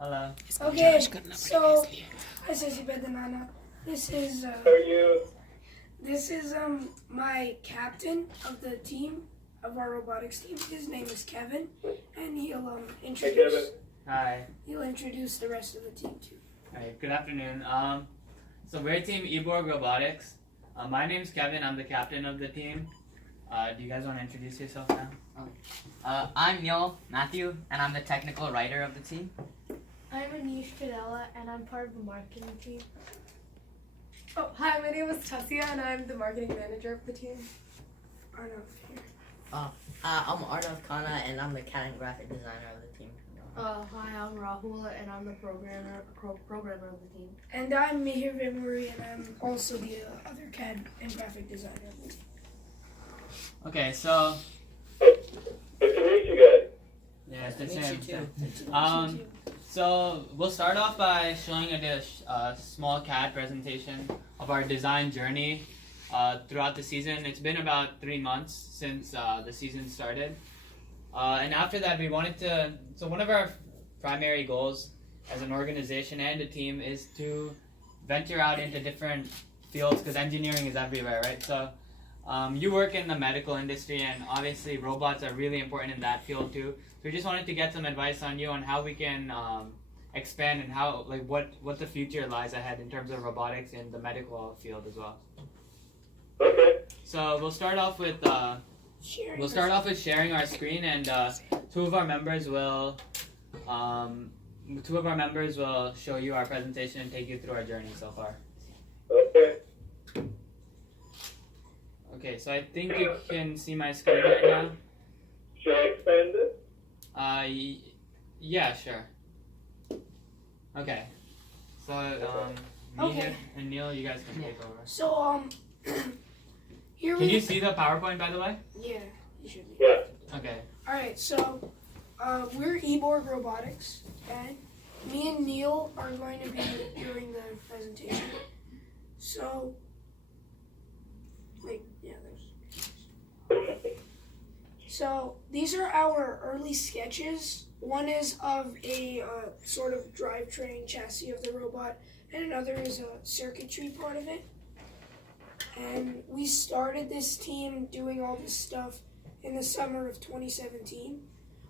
Hello. Okay, so hi Sissy Bedanana. This is How are you? this is my captain of the team of our robotics team. His name is Kevin, and he'll Hey, Kevin. Hi. he'll introduce the rest of the team too. Alright, good afternoon. So we're Team Eborg Robotics. My name's Kevin. I'm the captain of the team. Do you guys want to introduce yourself now? I'm Neil Matthew, and I'm the technical writer of the team. I'm Anish Kadella, and I'm part of the marketing team. Oh, hi, my name is Tessia, and I'm the marketing manager of the team. Arnav here. I'm Arnav Khanna, and I'm the CAD and graphic designer of the team. Hi, I'm Rahul, and I'm the programmer of the team. And I'm Mihir Vimuri, and I'm also the other CAD and graphic designer of the team. Okay, so Good to meet you guys. yeah, it's the Nice to same. meet you thing. So we'll start off by showing a small CAD presentation of our design journey throughout the season. It's been about 3 months since the season started. And after that, we wanted to. So one of our primary goals as an organization and a team is to venture out into different fields because engineering is everywhere, right? So you work in the medical industry, and obviously robots are really important in that field too. So we just wanted to get some advice on you on how we can expand and how, like, what the future lies ahead in terms of robotics in the medical field as well. Okay. So we'll start off with. Sharing We'll start off with sharing our screen, and two of our members will show you our presentation and take you through our journey so far. Okay. Okay, so I think you can see my screen right now. Should I expand it? Yeah, sure. Okay, so me Okay. and Neil, you guys can take over. So here Can we you see the PowerPoint, by the way? yeah, you should be. Yeah. Okay. All right, so we're Eborg Robotics, okay? Me and Neil are going to be doing the presentation. So, like, yeah, there's. So these are our early sketches. One is of a sort of drivetrain chassis of the robot, and another is a circuitry part of it. And we started this team doing all this stuff in the summer of 2017.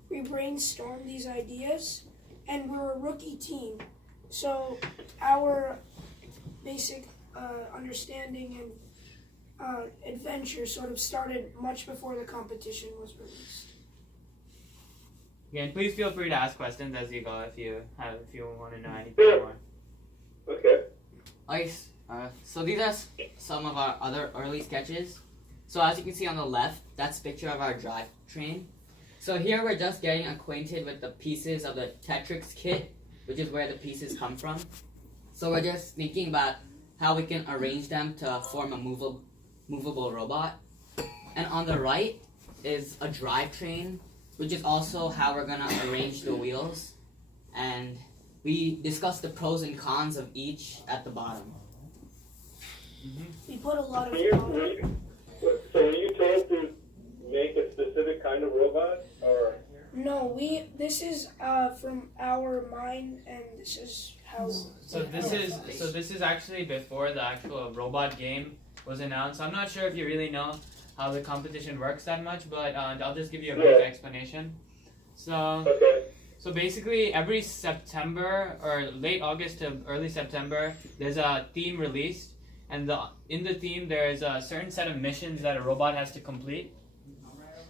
We brainstormed these ideas, and we're a rookie team. So our basic understanding and adventure sort of started much before the competition was released. Again, please feel free to ask questions as you go if you want to know anything more. Okay. Nice. So these are some of our other early sketches. So as you can see on the left, that's a picture of our drivetrain. So here we're just getting acquainted with the pieces of the Tetrix kit, which is where the pieces come from. So we're just thinking about how we can arrange them to form a movable robot. And on the right is a drivetrain, which is also how we're gonna arrange the wheels. And we discussed the pros and cons of each at the bottom. We put a lot of So were you told to make a specific kind of robot, or? No, this is from our mind, and this is how. So this is actually before the actual robot game was announced. I'm not sure if you really know how the competition works that much, but I'll just give you a brief explanation. Okay. So basically, every September or late August to early September, there's a theme released, and in the theme there's a certain set of missions that a robot has to complete.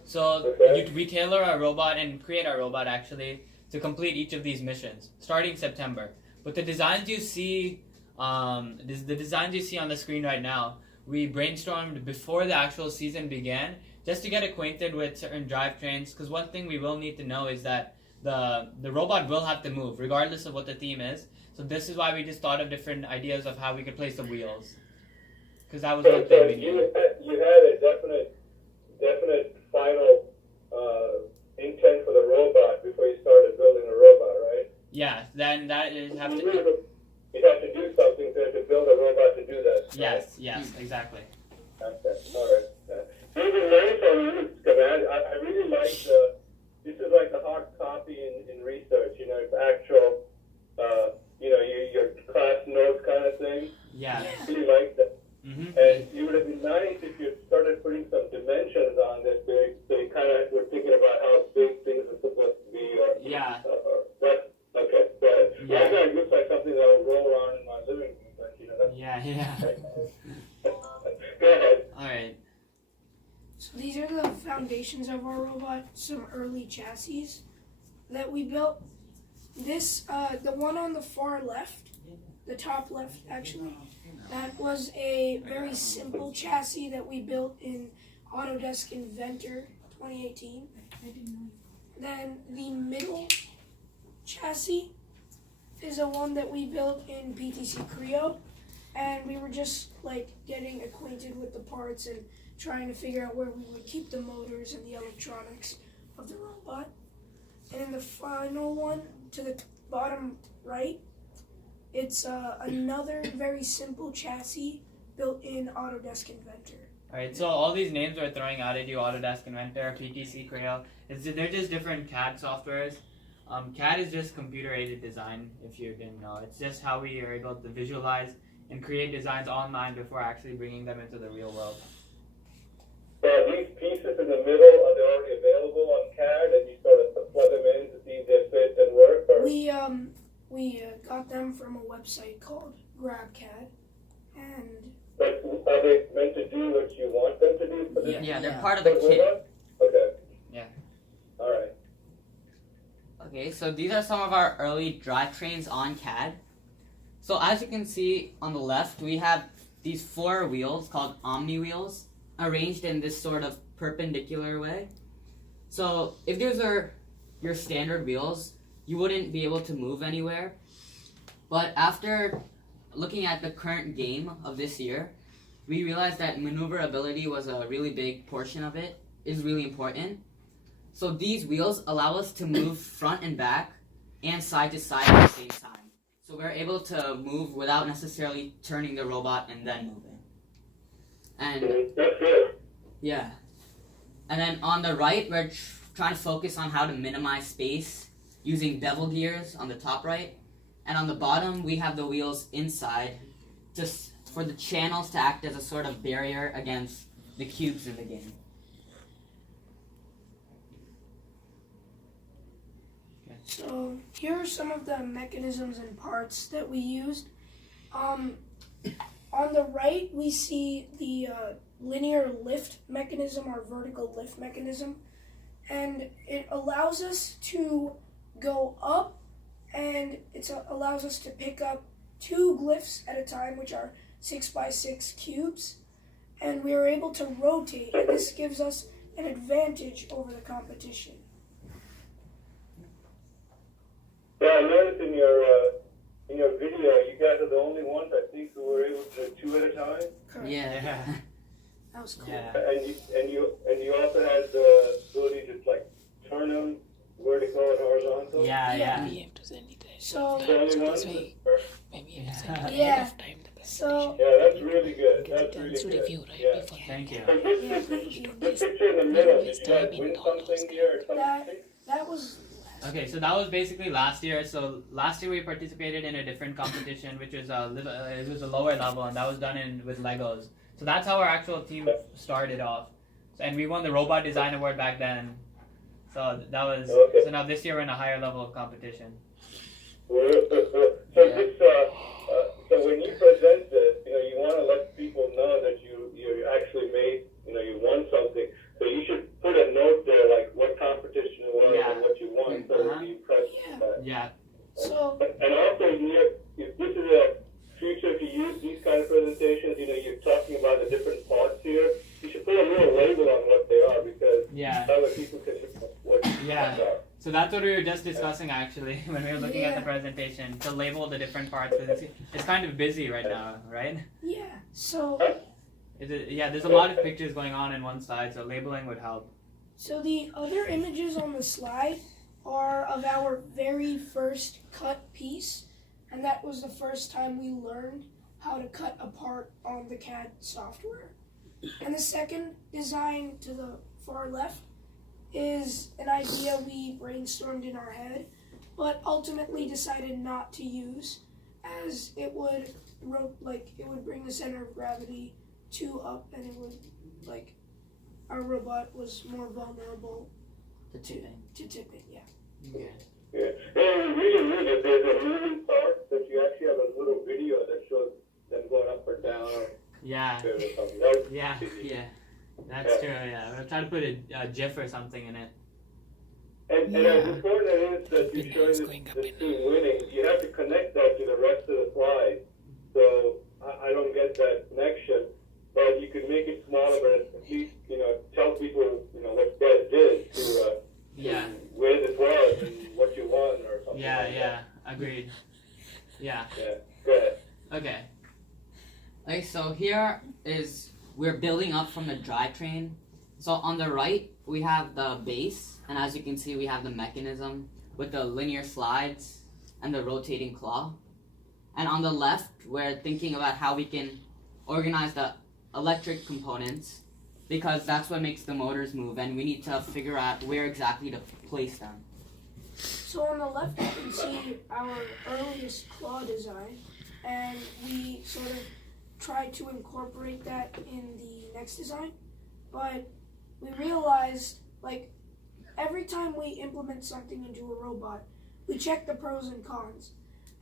So we tailor our robot and create our robot actually to complete each of these missions starting September. But the designs you see, on the screen right now, we brainstormed before the actual season began, just to get acquainted with certain drivetrains. Because one thing we will need to know is that the robot will have to move regardless of what the theme is. So this is why we just thought of different ideas of how we could place the wheels. Because that was one thing we knew. You had a definite final intent for the robot before you started building a robot, right? Yeah, then that is You have to do something to build a robot to do that. Yes, exactly. Okay, all right. Even learn from you, Command. I really like this is like the hard copy in research. You know, it's actual Yeah. Go ahead. All right. So these are the foundations of our robot, some early chassis that we built. This, the one on the far left, the top left actually, that was a very simple chassis that we built in Autodesk Inventor 2018. Then the middle chassis is a one that we built in PTC Creo, and we were just like getting acquainted with the parts and trying to figure out where we would keep the motors and the electronics of the robot. And in the final one, to the bottom right, it's another very simple chassis built in Autodesk Inventor. Alright, so all these names we're throwing out at you, Autodesk Inventor, PTC Creo, they're just different CAD softwares. CAD is just computer-aided design, if you didn't know. It's just how we are able to visualize and create designs online before actually bringing them into the real world. So these pieces in the middle, are they already available on CAD and you sort of plug them in to see if they fit and work? Or? We got them from a website called GrabCAD, and But are they meant to do what you want them to do for this? Yeah, they're part of the robot? kit. Okay. Yeah. Alright. Okay, so these are some of our early drivetrains on CAD. So as you can see on the left, we have these 4 wheels called Omni wheels arranged in this sort of perpendicular way. So if these are your standard wheels, you wouldn't be able to move anywhere. But after looking at the current game of this year, we realized that maneuverability was a really big portion of it, is really important. So these wheels allow us to move front and back and side to side at the same time. So we're able to move without necessarily turning the robot and then moving. And That's good. yeah. And then on the right, we're trying to focus on how to minimize space using bevel gears on the top right. And on the bottom, we have the wheels inside just for the channels to act as a sort of barrier against the cubes in the game. so here are some of the mechanisms and parts that we used. On the right, we see the linear lift mechanism, or vertical lift mechanism, and it allows us to go up, and it allows us to pick up 2 glyphs at a time, which are 6x6 cubes, and we are able to rotate, and this gives us an advantage over the competition. Yeah, I noticed in your video, you guys are the only ones I think who were able to do 2 at a time. Correct. Yeah. That was cool. Yeah. And you also had the ability to like turn them vertical and horizontal. Yeah. So, The only one? yeah. So, Yeah, that's really good. That's really good. Yeah. Thank you. So this, yeah, this, thank you. the picture in the middle, did you guys win something here or something? That was Okay, so that was basically last year. So last year we participated in a different competition, which was it was a lower level, and that was done with Legos. So that's how our actual team started off. So, and we won the Robot Design Award back then. So that was Okay. so now this year we're in a higher level of competition. So this, so when you present this, you want to let people know that you actually made, you won something. So you should put a note there, like what competition it was Yeah. and what you won, so we'll be impressed with that. Yeah. so. And also, if this is a future to use these kind of presentations, you're talking about the different parts here. You should put a little label on what they are, because Yeah. that way people can know what Yeah. they are. So that's what we were just discussing actually when we were looking at the Yeah. presentation, to label the different parts, because it's kind of busy right now, right? Yeah, so There's a lot of pictures going on in one side, so labeling would help. the other images on the slide are of our very first cut piece, and that was the first time we learned how to cut a part on the CAD software. And the second design to the far left is an idea we brainstormed in our head, but ultimately decided not to use, as it would bring the center of gravity too up, and it would our robot was more vulnerable The tipping. to tipping. Yeah. Okay. Yeah. And really, that there's a moving part that you actually have a little video that shows them going up and picture or something. That would be Yeah. easy. Yeah. That's true. Yeah, we'll try to put a GIF or something in it. And as important it is that you show this team winning, you have to connect that to the rest of the slides. So I don't get that connection, but you can make it smaller, but at least, tell people, what you guys did to where this was and what you won or something. Yeah, agreed. Yeah. Yeah, go ahead. Okay. Okay, so here is, we're building up from the drivetrain. So on the right, we have the base, and as you can see, we have the mechanism with the linear slides and the rotating claw. And on the left, we're thinking about how we can organize the electric components, because that's what makes the motors move, and we need to figure out where exactly to place them. So on the left you can see our earliest claw design, and we sort of tried to incorporate that in the next design, but we realized, like, every time we implement something into a robot, we check the pros and cons.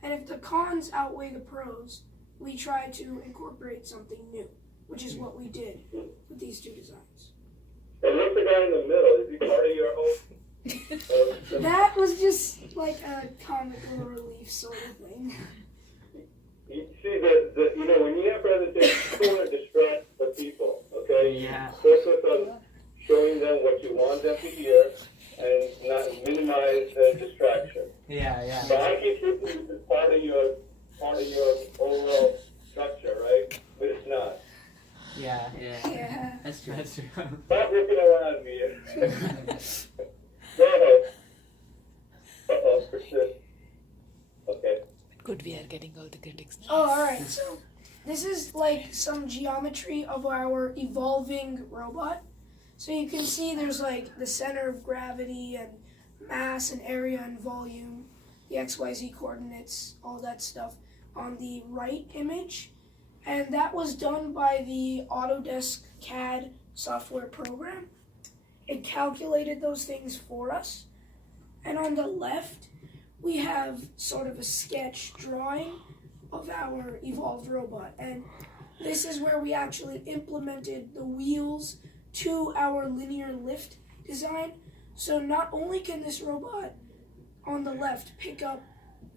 And if the cons outweigh the pros, we try to incorporate something new, which is what we did with these two designs. And what's the guy in the middle? Is he part of your whole? That was just like a comical relief sort of thing. You see, when you have presentations, you want to distract the people, okay? Yeah. Focus on showing them what you want them to hear and not minimize the distraction. Yeah. So I keep thinking this is part of your overall structure, right? But it's not. Yeah. Yeah. That's true. That's true. Stop looking around me. Go ahead. Uh-oh, persist. Okay. Good, we are getting all the critics now. Oh, alright, so this is like some geometry of our evolving robot. So you can see there's like the center of gravity and mass and area and volume, the XYZ coordinates, all that stuff on the right image. And that was done by the Autodesk CAD software program. It calculated those things for us. And on the left, we have sort of a sketch drawing of our evolved robot. And this is where we actually implemented the wheels to our linear lift design. So not only can this robot on the left pick up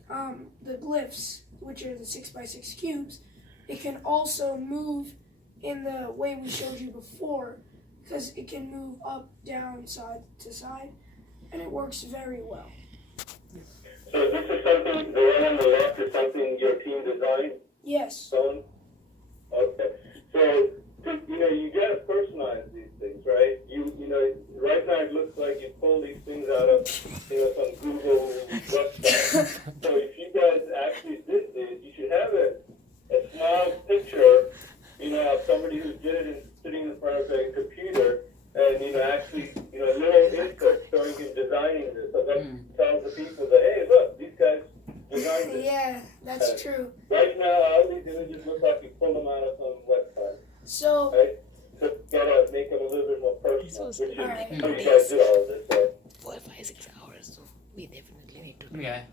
the glyphs, which are the 6x6 cubes, it can also move in the way we showed you before, because it can move up, down, side to side, and it works very well. So this is something, the one on the left is something your team designed? Yes. Stone? Okay. So, you gotta personalize these things, right? Right now it looks like you pull these things out of, some Google website. So if you guys actually did this, you should have a small picture, of somebody who did it and sitting in front of a computer, and actually, a little input showing him designing this. So that tells the people that, hey, look, these guys designed this. Yeah, that's true. Right now, all these images look like you pulled them out of some website. So, Right? So you gotta make them a little bit more personal, which is Alright. how you guys did all of this. So. 4, 5, 6 hours, so we definitely need to. Okay.